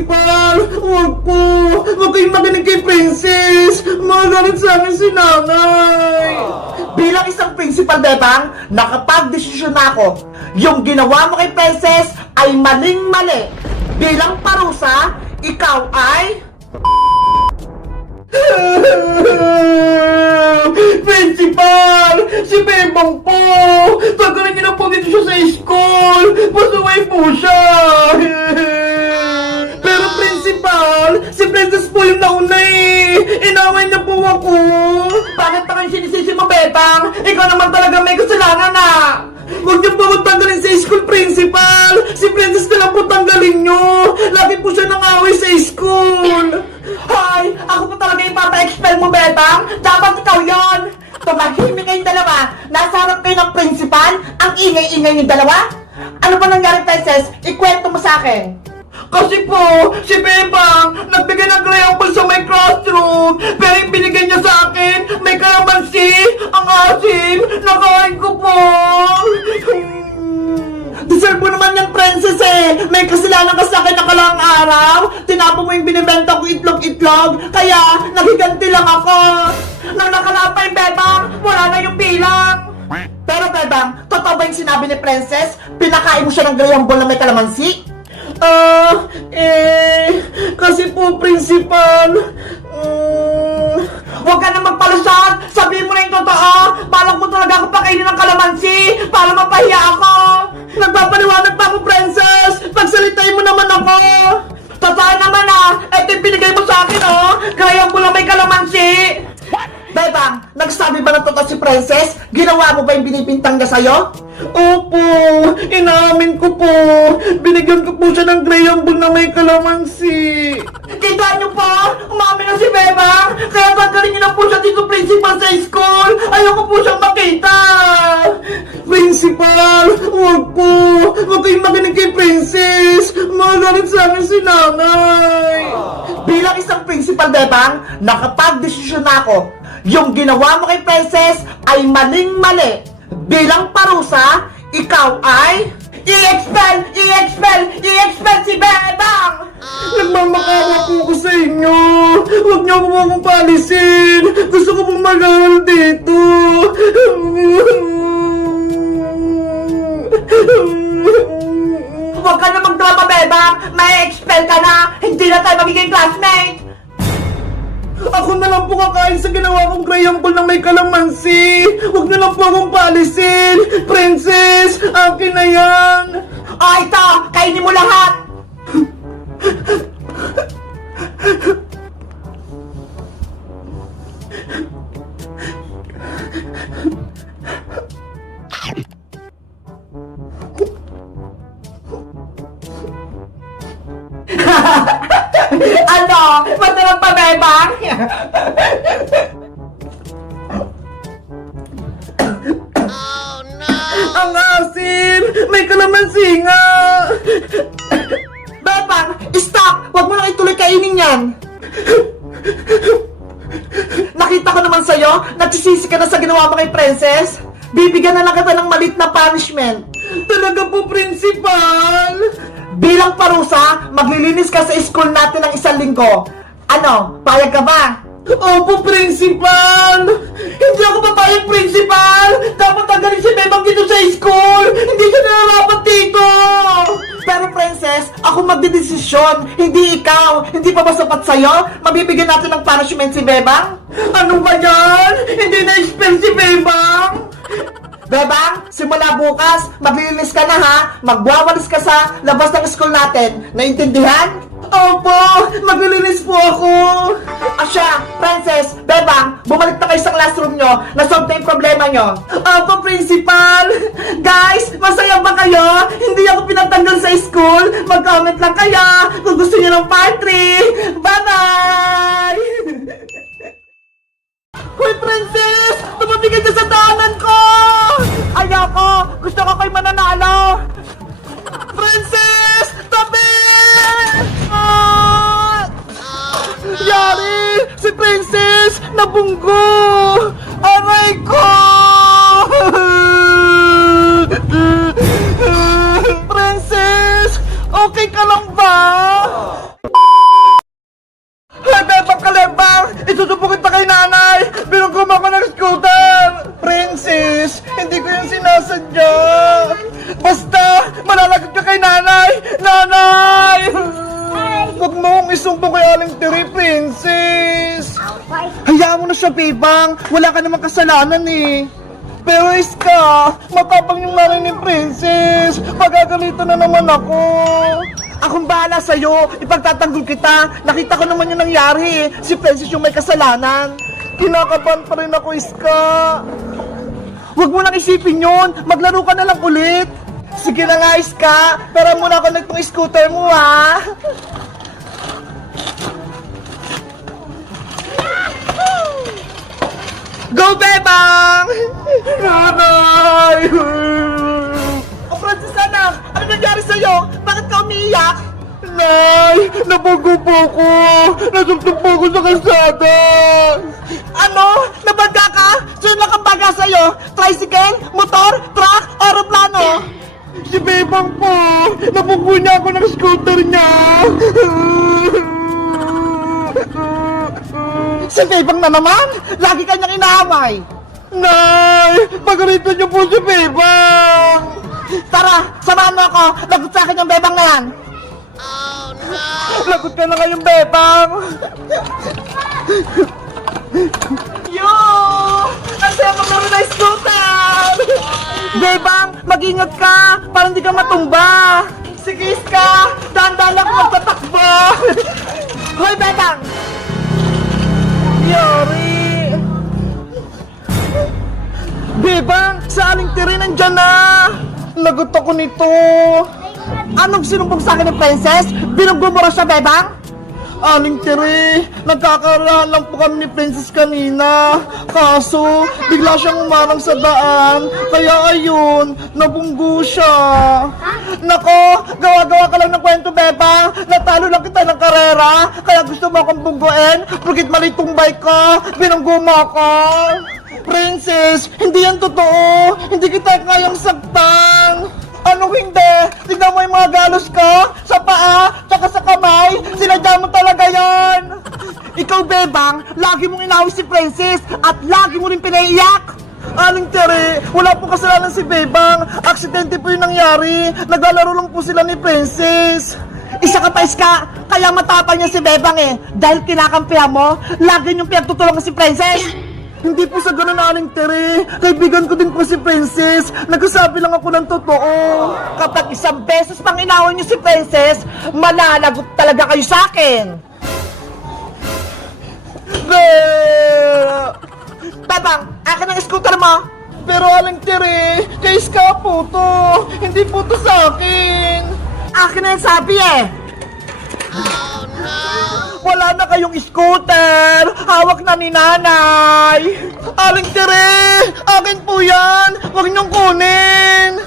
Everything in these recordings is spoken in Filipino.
Principal! Huwag po! Huwag kayong makinig kay Princess! Magalit sa akin si nanay! Bilang isang principal, Bebang, nakapag-desisyon na ako. Yung ginawa mo kay Princess ay maling-mali. Bilang parusa, ikaw ay... Principal! Si Bebang po! Pagkaroon niyo na po dito siya sa school! Pasaway po siya! Pero Principal, si Princess po yung nauna eh! Inaway niya po ako! Bakit pa kayo sinisisi mo, Bebang? Ikaw naman talaga may kasalanan ah! Huwag niyo po magtanggalin sa school, Principal! Si Princess na lang po tanggalin niyo! Lagi po siya nangaway sa school! Hoy! Ako po talaga yung papa-expel mo, Bebang! Dapat ikaw yon! Tumahimik kayong dalawa! Nasa harap kayo ng Principal! Ang ingay-ingay yung dalawa! Ano ba nangyari, Princess? Ikwento mo sa akin! Kasi po, si Bebang nagbigay ng crayonball sa may classroom, pero yung binigay niya sa akin, may kalamansi, ang asim, nakain ko po. Deserve mo naman yan, Princess eh. May kasalanan ka sa akin nakalang araw. Tinapo mo yung binibenta ko itlog-itlog, kaya naghiganti lang ako. Nang nakalapay, Bebang, wala na yung bilang. Pero Bebang, totoo ba yung sinabi ni Princess? Pinakain mo siya ng crayonball na may kalamansi? Kasi po, Principal, huwag ka na magpalusot! Sabihin mo na yung totoo! Balak mo talaga ako pakainin ng kalamansi para mapahiya ako! Nagpapaliwanag pa ako, Princess! Pagsalitain mo naman ako! Totoo naman ah! Ito yung binigay mo sa akin oh! Kaya mo lang may kalamansi! Bebang, nagsabi ba ng totoo si Princess? Ginawa mo ba yung binibintang niya sa'yo? Opo, inaamin ko po. Binigyan ko po siya ng crayonball na may kalamansi. Kita niyo po, umamin na si Bebang. Kaya tanggalin niyo na po siya dito, Principal, sa school. Ayoko po siyang makita. Principal, huwag po. Huwag kayong makinig kay Princess. Magalit sa akin si nanay. Bilang isang Principal, Bebang, nakapag-desisyon na ako. Yung ginawa mo kay Princess ay maling-mali. Bilang parusa, ikaw ay... I-expel! I-expel! I-expel si Bebang! Nagmamakawa po ko sa inyo! Huwag niyo po akong paalisin! Gusto ko pong mag-aaral dito! Huwag ka na magdrama, Bebang! May expel ka na! Hindi na tayo magiging classmate! Ako na lang po kakain sa ginawa kong crayonball na may kalamansi. Huwag na lang po akong paalisin. Princess, akin na yan. Ito, kainin mo lahat. Ano? Masarap pa, Bebang? Oh no! Ang asim! May kalamansi nga! Bebang, stop! Huwag mo lang ituloy kainin yan! Nakita ko naman sa'yo, nagsisisi ka na sa ginawa mo kay Princess. Bibigyan na lang kita ng malit na punishment. Talaga po, Principal! Bilang parusa, maglilinis ka sa school natin ng 1 linggo. Ano, payag ka ba? Opo, Principal! Hindi ako papayag, Principal! Dapat tanggalin si Bebang dito sa school! Hindi siya nararapat dito! Pero Princess, ako magdedesisyon, hindi ikaw. Hindi pa ba sapat sa'yo? Mabibigyan natin ng punishment si Bebang? Ano ba yan? Hindi na-expel si Bebang! Bebang, simula bukas, maglilinis ka na ha. Magwawalis ka sa labas ng school natin. Naintindihan? Opo, maglilinis po ako. Asya, Princess, Bebang, bumalik na kayo sa classroom nyo. Nasolve na yung problema nyo. Opo, Principal. Guys, masaya ba kayo? Hindi ako pinatanggal sa school. Mag-comment lang kayo kung gusto nyo ng part 3. Bye-bye! Hoy, Princess! Tumabi ka dyan sa daanan ko! Ayoko! Gusto ko kayo mananalo! Princess! Tabi! Yari! Si Princess! Nabunggo! Aray ko! Princess! Okay ka lang ba? Malalagot ka kay nanay! Nanay! Huwag mo akong isumbong kay Aling Tiri, Princess! Hayaan mo na siya, Bebang! Wala ka namang kasalanan eh! Pero Iska, matapang yung nanay ni Princess! Pagagalitan na naman ako! Akong bahala sa'yo! Ipagtatanggol kita! Nakita ko naman yung nangyari eh! Si Princess yung may kasalanan! Kinakabahan pa rin ako, Iska! Huwag mo nang isipin yun! Maglaro ka na lang ulit! Sige na nga, Iska! Pero muna connect tong scooter mo, ha! Go, Bebang! Nanay! O, Francis, anak! Ano nangyari sa'yo? Bakit ka umiiyak? Nay! Nabago po ko! Nasugtog po ko sa kalsada! Ano? Nabaga ka? Sino nakabaga sa'yo? Tricycle? Motor? Truck? Aeroplano? Si Bebang po! Nabugo niya ako ng scooter niya! Si Bebang na naman! Lagi kanyang inaamay! Nay! Pagalitan niyo po si Bebang! Tara! Samahan mo ako! Lagot sa akin yung Bebang na yan! Oh no! Lagot ka na ngayong Bebang! Yo! Ang saya maglaro na scooter! Bebang! Mag-ingat ka! Para hindi ka matumba! Sige, Iska! Dahan-dahan lang ako magtatakbo! Hoy, Bebang! Yari! Bebang! Sa Aling Tiri nandyan na! Lagot ako nito! Anong sinumbong sa akin ng Princess? Binugumura siya, Bebang? Aling Tiri, nagkakaroon lang po kami ni Princess kanina. Kaso, bigla siyang umarang sa daan. Kaya ayun, nabunggo siya. Nako, gawa-gawa ka lang ng kwento, Bebang. Natalo lang kita ng karera. Kaya gusto mo akong bungguin. Pagkit malitong bike ka, binunggo mo ako. Princess, hindi yan totoo. Hindi kita kayang saktan. Anong hindi? Tignan mo yung mga galos ko sa paa, tsaka sa kamay. Sinadya mo talaga yon. Ikaw, Bebang, lagi mong inawis si Princess at lagi mo rin pinaiyak. Aling Tiri, wala pong kasalanan si Bebang. Aksidente po yung nangyari. Naglalaro lang po sila ni Princess. Isa ka pa, Iska. Kaya matapang niya si Bebang eh. Dahil kinakampihan mo, lagi niyong pinagtutulungan si Princess. Hindi po sa ganun, Aling Tiri. Kaibigan ko din po si Princess. Nagsasabi lang ako ng totoo. Kapag isang beses pang inaway niyo si Princess, malalagot talaga kayo sa akin. Bebang, akin ang scooter mo. Pero Aling Tiri, kay Iska po to. Hindi po to sa akin. Akin na yung sabi eh. Oh no! Wala na kayong scooter! Hawak na ni nanay! Aling Tiri! Akin po yan! Huwag niyong kunin!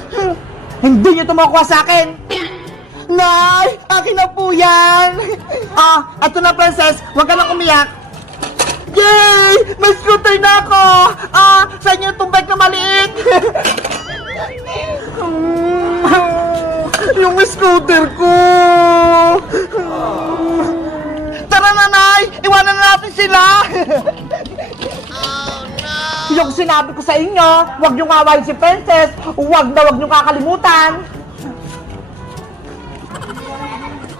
Hindi niyo ito makuha sa akin! Nay! Akin na po yan! Eto na, Princess! Huwag ka nang umiyak! Yay! May scooter na ako! Sa inyo itong bike na maliit! Yung scooter ko! Tara, nanay! Iwanan na natin sila! Oh no! Yung sinabi ko sa inyo, huwag niyong awayin si Princess, huwag niyong kakalimutan!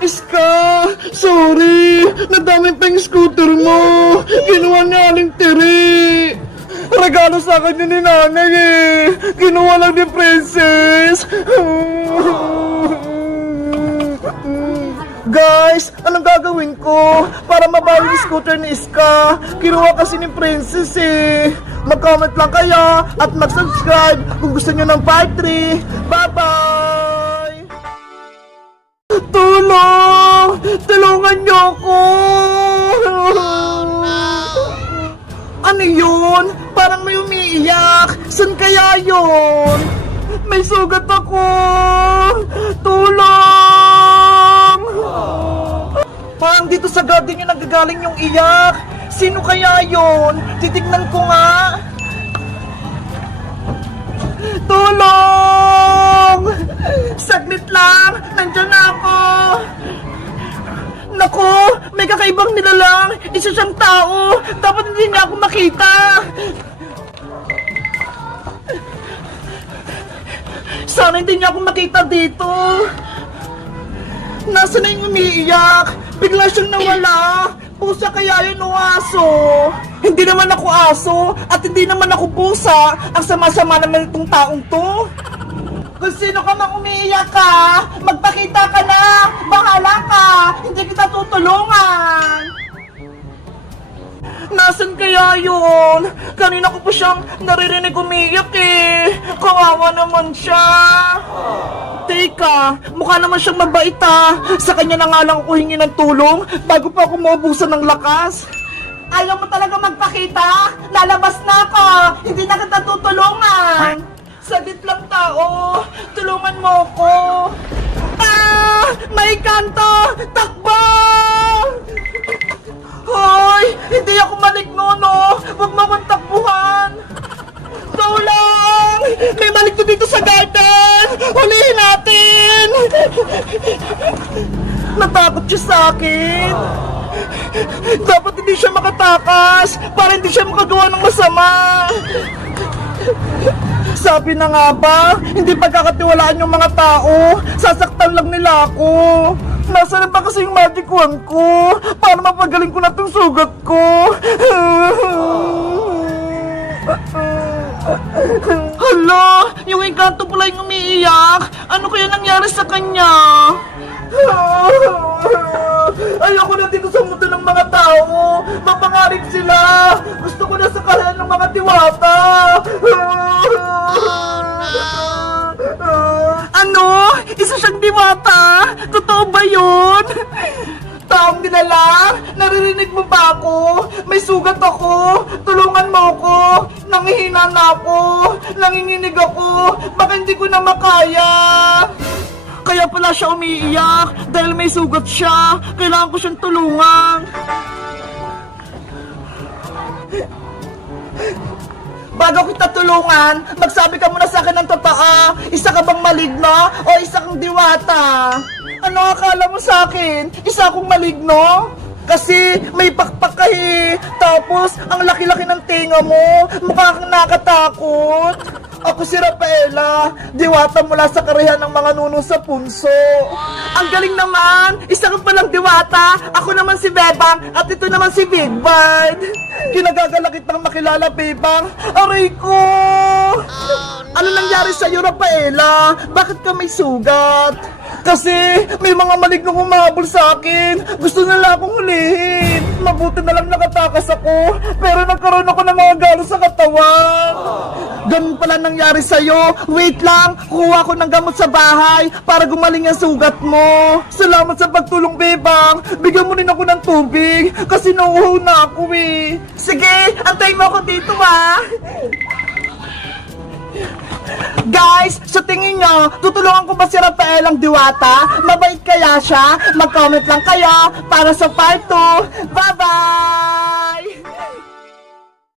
Iska! Sorry! Nadami pa yung scooter mo! Kinuha ni Aling Tiri! Regalo sa akin yun ni nanay eh! Kinuha lang ni Princess! Guys, anong gagawin ko para mabawi yung scooter ni Iska? Kinuha kasi ni Princess eh. Mag-comment lang kayo at mag-subscribe kung gusto nyo ng part 3. Bye-bye! Tulong! Tulungan nyo ako! Ano yun? Parang may umiiyak. San kaya yun? May sugat ako! Tulong! Parang dito sa garden yung nagagaling yung iyak. Sino kaya yun? Titignan ko nga. Tulong! Saglit lang! Nandiyan na ako! Naku! May kakaibang nilalang! Isa siyang tao! Dapat hindi niya ako makita! Sana hindi niya ako makita dito. Nasaan na yung umiiyak? Bigla siyang nawala. Pusa kaya yun o aso? Hindi naman ako aso at hindi naman ako pusa. Ang sama-sama naman itong taong to. Kung sino ka mang umiiyak ka, magpakita ka na. Bahala ka. Hindi kita tutulungan. Nasaan kaya yun? Kanina ko pa siyang naririnig umiiyak eh. Kawawa naman siya. Teka, mukha naman siyang mabait ah. Sa kanya na nga lang ako hingi ng tulong bago pa ako maubusan ng lakas. Ayaw mo talaga magpakita? Lalabas na ako. Hindi na kita tutulungan. Saglit lang tao. Tulungan mo ako. Ah! May kanto! Takbo! Hoy! Hindi ako maligno, no? Huwag mo akong takbuhan! Tulong! May maligno dito sa garden! Hulihin natin! Natakot siya sa akin! Dapat hindi siya makatakas para hindi siya makagawa ng masama! Sabi na nga ba, hindi pagkakatiwalaan yung mga tao, sasaktan lang nila ako. Nasaan ba kasi yung magic wand ko? Para mapagaling ko na itong sugat ko? Hala, yung engkanto pala yung umiiyak. Ano kaya nangyari sa kanya? Ayoko na dito sa mundo ng mga tao. Mapangarip sila. Gusto ko na sa kalahan ng mga diwata. Ano? Isa siyang diwata? Totoo ba yun? Taong dinala? Naririnig mo ba ako? May sugat ako. Tulungan mo ako. Nangihina na ako. Nanginginig ako. Baka hindi ko na makaya. Kaya pala siya umiiyak dahil may sugat siya. Kailangan ko siyang tulungan. Bago kita tulungan, magsabi ka muna sa akin ng totoo. Isa ka bang maligno o isa kang diwata? Ano akala mo sa akin? Isa akong maligno? Kasi may pakpak ka eh. Tapos, ang laki-laki ng tinga mo. Mukha kang nakatakot. Ako si Rafaela, diwata mula sa karihan ng mga nuno sa punso. Ang galing naman! Isa ka palang diwata, ako naman si Bebang, at ito naman si Big Bird. Kinagagalakit ng makilala, Bebang. Aray ko! Ano nangyari sa'yo, Rafaela? Bakit ka may sugat? Kasi may mga malignong humahabol sa akin. Gusto nila akong hulihin. Mabuti na lang nakatakas ako, pero nagkaroon ako ng mga galo sa katawan. Ganun pala nangyari sa'yo. Wait lang, kuha ko ng gamot sa bahay para gumaling ang sugat mo. Salamat sa pagtulong, Bebang. Bigyan mo rin ako ng tubig kasi nauuhaw na ako eh. Sige, antayin mo ako dito ah. Guys, sa tingin nyo, tutulungan ko ba si Rafaelang diwata? Mabait kaya siya? Mag-comment lang kayo para sa part 2. Bye-bye!